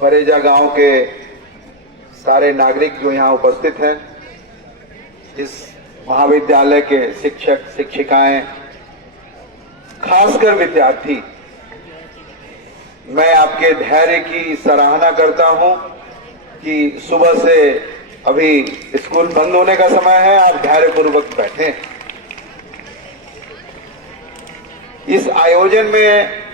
बरेजा गांव के सारे नागरिक जो यहाँ उपस्थित हैं, इस महाविद्यालय के शिक्षक शिक्षिकाएं, खासकर विद्यार्थी, मैं आपके धैर्य की सराहना करता हूं कि सुबह से अभी स्कूल बंद होने का समय है, आप धैर्यपूर्वक बैठे। इस आयोजन में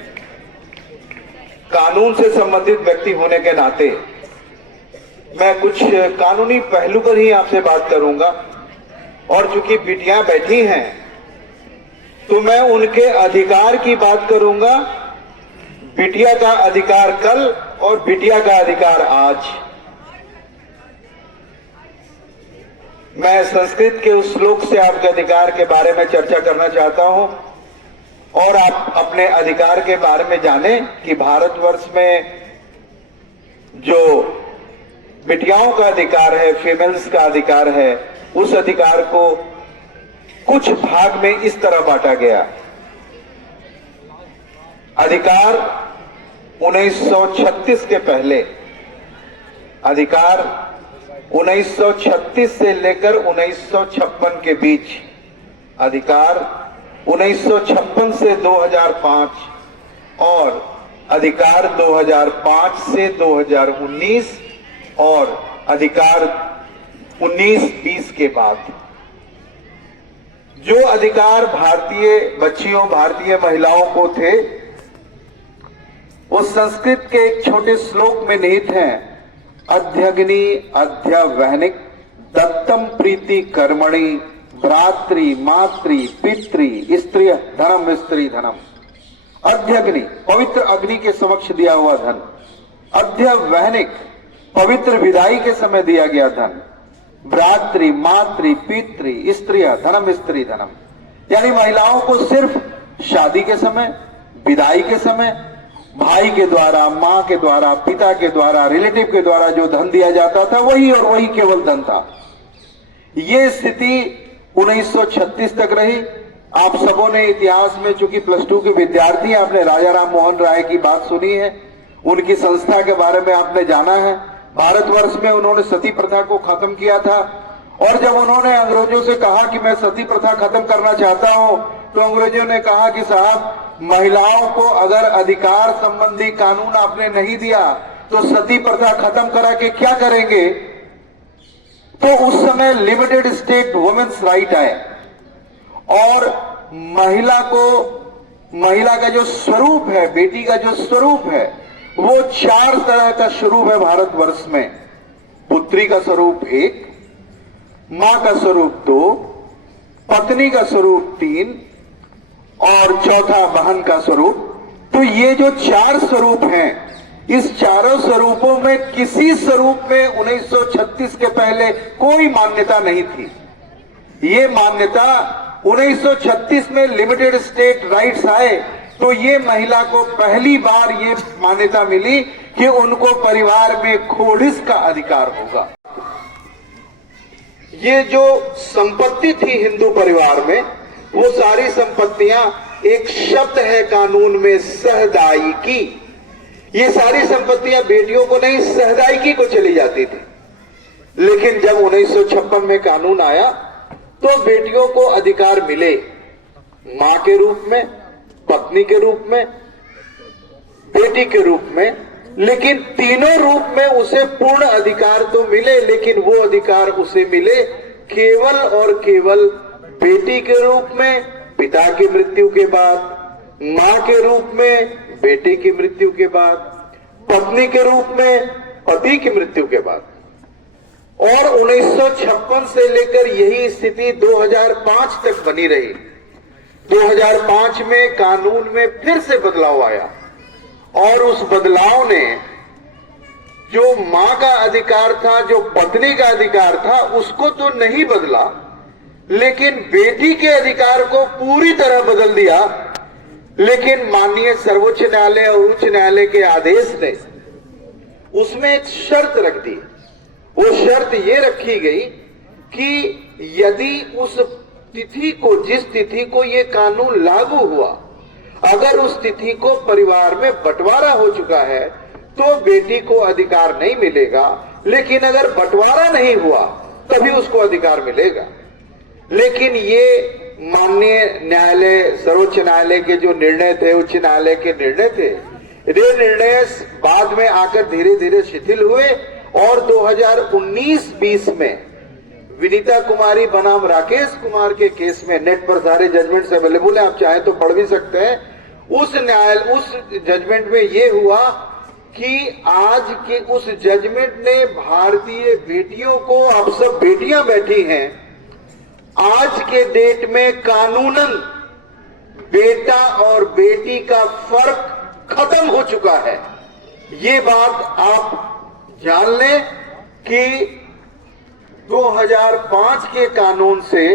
कानून से संबंधित व्यक्ति होने के नाते मैं कुछ कानूनी पहलू पर ही आपसे बात करूंगा, और चूंकि बिटियां बैठी हैं तो मैं उनके अधिकार की बात करूंगा। बिटिया का अधिकार कल और बिटिया का अधिकार आज। मैं संस्कृत के उस श्लोक से आपके अधिकार के बारे में चर्चा करना चाहता हूं और आप अपने अधिकार के बारे में जानें कि भारतवर्ष में जो बिटियाओं का अधिकार है, फीमेल्स का अधिकार है, उस अधिकार को कुछ भाग में इस तरह बांटा गया। अधिकार 1936 के पहले, अधिकार 1936 से लेकर 1956 के बीच, अधिकार 1956 से 2005 और अधिकार 2005 से 2019 और अधिकार 19-20 के बाद। जो अधिकार भारतीय बच्चियों, भारतीय महिलाओं को थे, वो संस्कृत के एक छोटे श्लोक में निहित हैं। अध्यग्नि अध्यवहनिक दत्तम प्रीति कर्मणि भ्रातृ मातृ पितृ स्त्री धनम स्त्री धनम। अध्यग्नि पवित्र अग्नि के समक्ष दिया हुआ धन, अध्यवहनिक पवित्र विदाई के समय दिया गया धन, भ्रातृ मातृ पितृ स्त्रिय धनम स्त्री धनम। यानी महिलाओं को सिर्फ शादी के समय, विदाई के समय भाई के द्वारा, मां के द्वारा, पिता के द्वारा, रिलेटिव के द्वारा जो धन दिया जाता था, वही और वही केवल धन था। ये स्थिति 1936 तक रही। आप सबों ने इतिहास में, चूंकि +2 के विद्यार्थी, आपने राजा राम मोहन राय की बात सुनी है, उनकी संस्था के बारे में आपने जाना है। भारतवर्ष में उन्होंने सती प्रथा को खत्म किया था, और जब उन्होंने अंग्रेजों से कहा कि मैं सती प्रथा खत्म करना चाहता हूं, तो अंग्रेजों ने कहा कि साहब, महिलाओं को अगर अधिकार संबंधी कानून आपने नहीं दिया तो सती प्रथा खत्म करा के क्या करेंगे। तो उस समय लिमिटेड स्टेट वुमेन्स राइट आए और महिला का जो स्वरूप है, बेटी का जो स्वरूप है, वो 4 तरह का स्वरूप है भारतवर्ष में। पुत्री का स्वरूप 1, मां का स्वरूप 2, पत्नी का स्वरूप 3 और चौथा बहन का स्वरूप। तो ये जो 4 स्वरूप हैं, इस चारों स्वरूपों में किसी स्वरूप में 1936 के पहले कोई मान्यता नहीं थी। ये मान्यता 1936 में लिमिटेड स्टेट राइट्स आए तो ये महिला को पहली बार ये मान्यता मिली कि उनको परिवार में खोडिस का अधिकार होगा। ये जो संपत्ति थी हिंदू परिवार में, वो सारी संपत्तियां, एक शब्द है कानून में, सहदायिकी। ये सारी संपत्तियां बेटियों को नहीं, सहदायिकी को चली जाती थी। लेकिन जब 1956 में कानून आया तो बेटियों को अधिकार मिले, मां के रूप में, पत्नी के रूप में, बेटी के रूप में, लेकिन तीनों रूप में उसे पूर्ण अधिकार तो मिले। लेकिन वो अधिकार उसे मिले केवल और केवल बेटी के रूप में पिता की मृत्यु के बाद, मां के रूप में बेटे की मृत्यु के बाद, पत्नी के रूप में पति की मृत्यु के बाद। और 1956 से लेकर यही स्थिति 2005 तक बनी रही। 2005 में कानून में फिर से बदलाव आया और उस बदलाव ने जो मां का अधिकार था, जो पत्नी का अधिकार था, उसको तो नहीं बदला, लेकिन बेटी के अधिकार को पूरी तरह बदल दिया। लेकिन माननीय सर्वोच्च न्यायालय और उच्च न्यायालय के आदेश ने उसमें एक शर्त रख दी। वो शर्त ये रखी गई कि यदि उस तिथि को, जिस तिथि को ये कानून लागू हुआ, अगर उस तिथि को परिवार में बंटवारा हो चुका है तो बेटी को अधिकार नहीं मिलेगा, लेकिन अगर बंटवारा नहीं हुआ तभी उसको अधिकार मिलेगा। लेकिन ये माननीय न्यायालय, सर्वोच्च न्यायालय के जो निर्णय थे, उच्च न्यायालय के निर्णय थे, ये निर्णय बाद में आकर धीरे धीरे शिथिल हुए और 2019-20 में विनीता कुमारी बनाम राकेश कुमार के केस में, नेट पर सारे जजमेंट्स अवेलेबल है, आप चाहे तो पढ़ भी सकते हैं। उस जजमेंट में यह हुआ कि आज के उस जजमेंट ने भारतीय बेटियों को, अब सब बेटियां बैठी हैं, आज के डेट में कानूनन बेटा और बेटी का फर्क खत्म हो चुका है। ये बात आप जान लें कि 2005 के कानून से,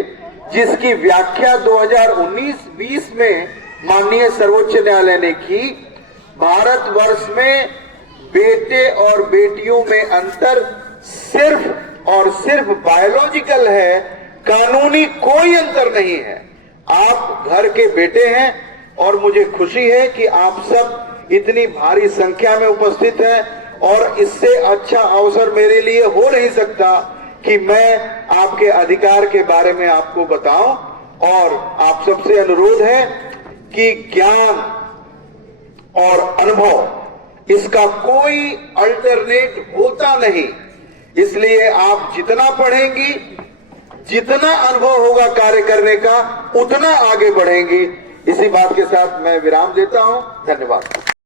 जिसकी व्याख्या 2019-20 में माननीय सर्वोच्च न्यायालय ने की, भारतवर्ष में बेटे और बेटियों में अंतर सिर्फ और सिर्फ बायोलॉजिकल है, कानूनी कोई अंतर नहीं है। आप घर के बेटे हैं और मुझे खुशी है कि आप सब इतनी भारी संख्या में उपस्थित हैं और इससे अच्छा अवसर मेरे लिए हो नहीं सकता कि मैं आपके अधिकार के बारे में आपको बताऊं। और आप सबसे अनुरोध है कि ज्ञान और अनुभव, इसका कोई अल्टरनेट होता नहीं, इसलिए आप जितना पढ़ेंगी, जितना अनुभव होगा कार्य करने का, उतना आगे बढ़ेंगी। इसी बात के साथ मैं विराम देता हूं। धन्यवाद।